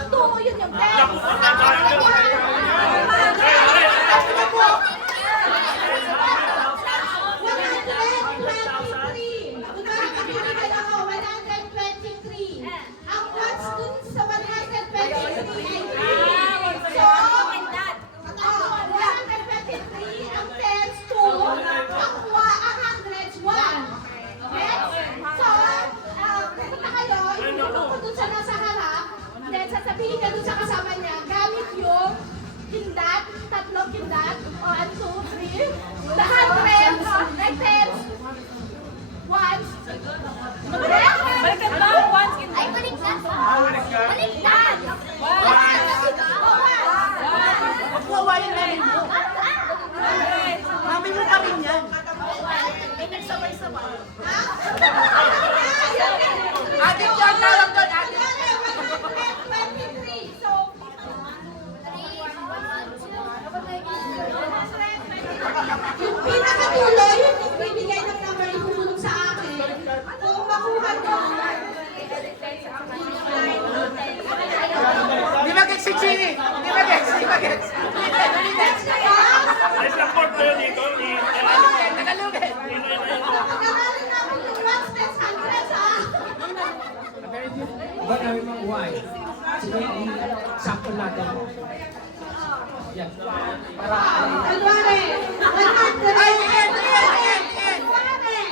Totoo yun yung sasabihin ka dun sa kasama niya, gamit yung kindat, tatlong kindat, 1, 2, 3, the hundreds, like tens, ones, balikan lang, ones, kindat. Ay, balikan! Balikan! Magwawayan na rin mo. Mami mo pa rin yan. May nagsabay-sabay. Ate John, tawag doon, ate. Yung pinakatuloy, yung nagbibigay ng number, ihulog sa akin. Kung makuha ko, Di ba gets si Chini? Di ba gets? Di ba gets? Ay, support ko yun dito. Tagalugin. pag-aralin namin yung ones, tens, hundreds, ha? Ba't namin mga why? Sige, sakto natin. Yan. Para Kunwari, 100. Ay, yan. Kunwari,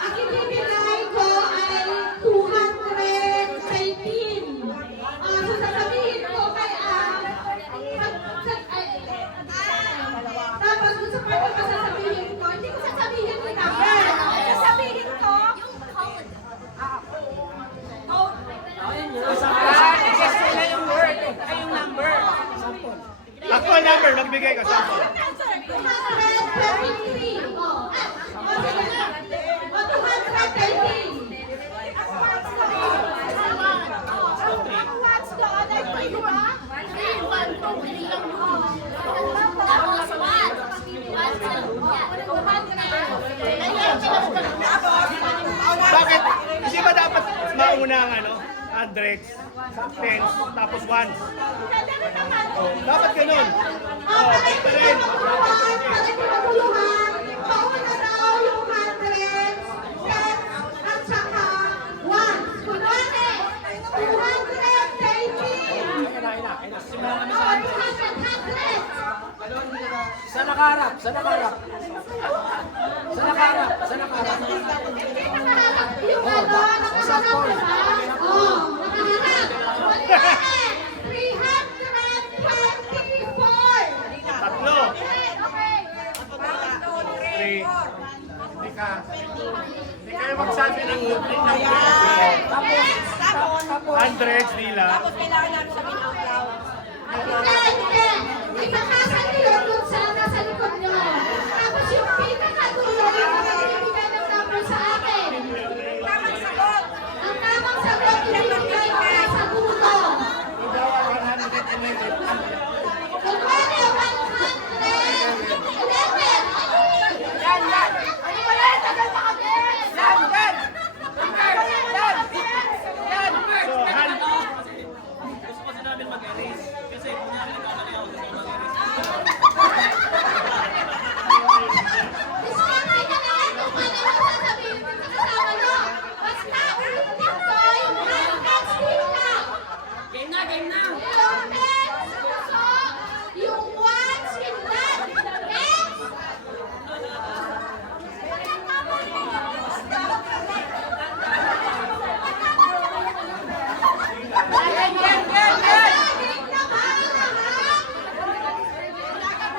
ang ibibigay ko ay 218. So sasabihin ko kay tapos dun sa part na sasabihin ko, hindi ko sasabihin yung number. Sasabihin ko yung code. Guess nila yung word. Ay, yung number. Ako ang number, magbigay ka. Sample. 233. O 213. Ang watch doon ay 3, di ba? 3, 1, 2, 3. Bakit? Hindi ba dapat mauna ang hundreds, tens, tapos ones? Dapat ganun. Para hindi maguluhan, pauna daw yung hundreds, tens, at saka ones. Kunwari, 218. Hundreds. sa nakarap, sa nakarap. Sa nakarap, sa nakarap. Hindi nakaharap yung nakaharap, diba? Nakaharap. Kunwari, 324. Tatlo. Okay. 3. Hindi kayo magsabi ng number. Hundreds, nila. Hindi. Ipakasan niyo dun sa nasa likod niyo. Tapos yung pinakadulo, yung magbibigay ng number sa akin. Tamang sagot. Ang tamang sagot, ibibigay ko sa dulo. Kunwari, 111. Yan. Ano ba yan? Tagal na kami. Yan. So, Gusto kasi namin mag-erase. Kasi kung namin nagkamali ako, gusto ko mag-erase. Discovery ka na rin kung ano yung sasabihin mo sa kasama niyo. Basta ulit ko yung hundreds dito. Game na. Yung tens, puso. Yung ones, kindat. Tens. Yan. Sasabihin na ba lahat?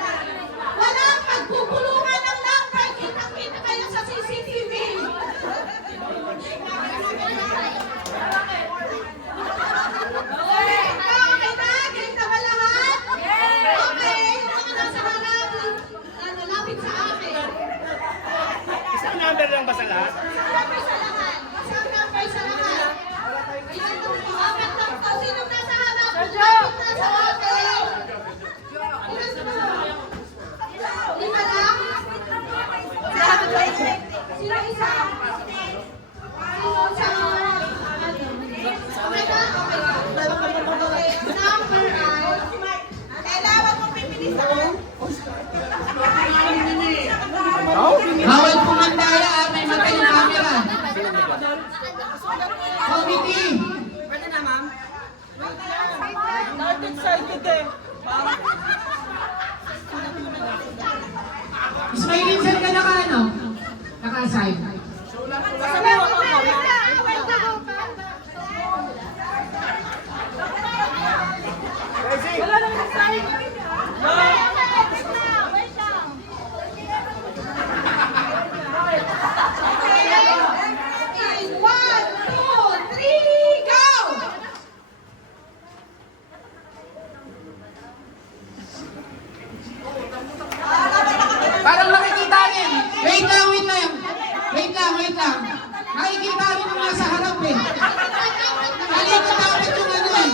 excited eh. Ismailin, saan ka naka-assign? In 1, 2, 3, go! Parang nakikita rin. Wait lang. Nakikita rin yung nasa harap eh. Talikod dapat yung ano eh.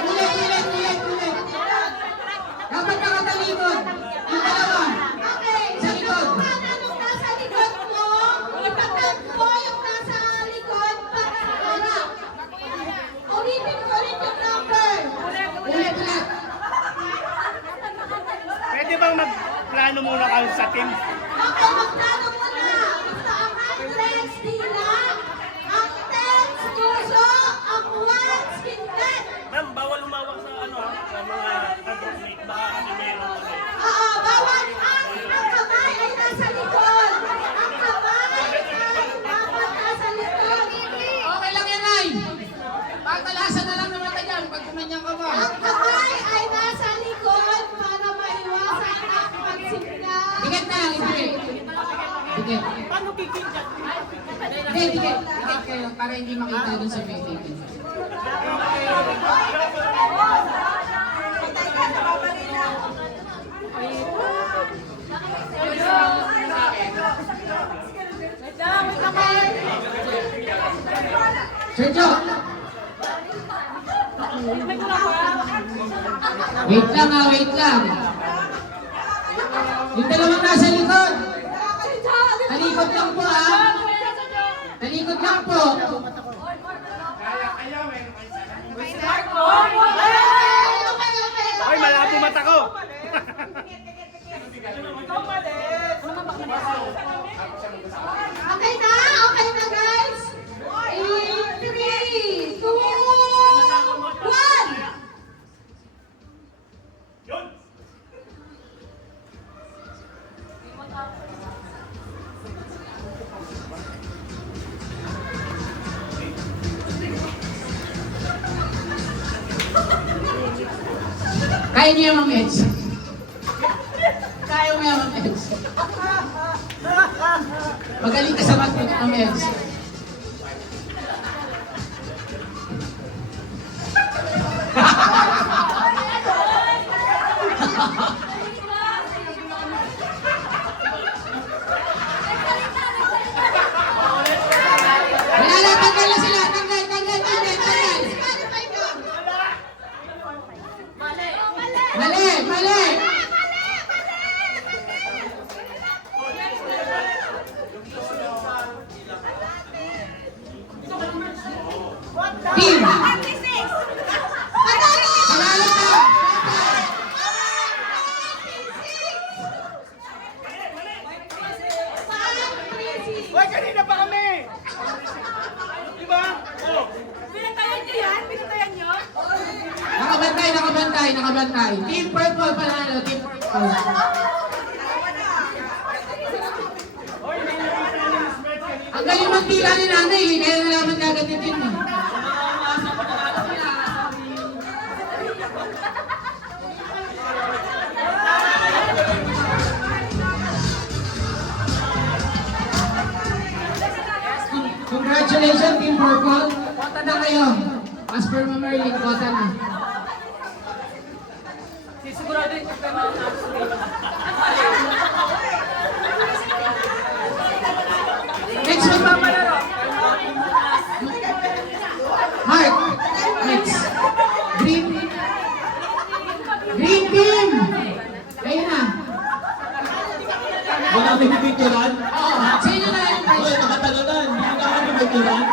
Ulit. Dapat nakatalikod. Yung dalawa. Okay, Sa likod. anong nasa likod mo? Ipatag mo yung nasa likod para sa harap. Ulitin ko ulit yung number. Ulit. Pwede bang magplano muna kayo sa team? Okay, magplano muna. Gusto ang hundreds, tila. Ang tens, puso. Ang ones, hindi. Ma'am, bawal lumawak sa ano ha, sa mga mag-mate. Baka kasi meron kasi. Oo, bawal ang kamay ay nasa likod. Ang kamay ay dapat nasa likod. Okay lang yan, Nay. Patalasan na lang naman tayo pag kumanyan ka ba. Ang kamay ay nasa likod para maiwasan ang pagsimula. Dikit na lang, dikit. Paano kikinjak? Dikit kayo para hindi makita dun sa video. Sergio! Wait lang. Yung dalawang nasa likod. Talikod lang po ha. Talikod lang po. Ay, malabo mata ko. Okay na guys. In 3, 2, 1. Yun! Kaya niyo yung mga meds. Kaya mo yung mga meds. Magaling ka sa mga meds. Wala na, tanggal na sila. Tanggal. Mali. Team. Panalo ka. Hoy, kanina pa kami! Diba? Oh. Nakabantay. Team Purple panalo. Team Purple. Ang galing magtila ni nanay. Kaya nalaman kagad yung team mo. Congratulations, Team Purple. Kota na kayo. As per Ma'am Merlin, kota na. Sisigurado yung sistema ng Next, magpapalaro. Mark, next. Green team. Kayo na. Wala kami pipicturan? Oo, sa inyo na yung Hoy, prize. nakatagalan. Hindi na kami pipicturan?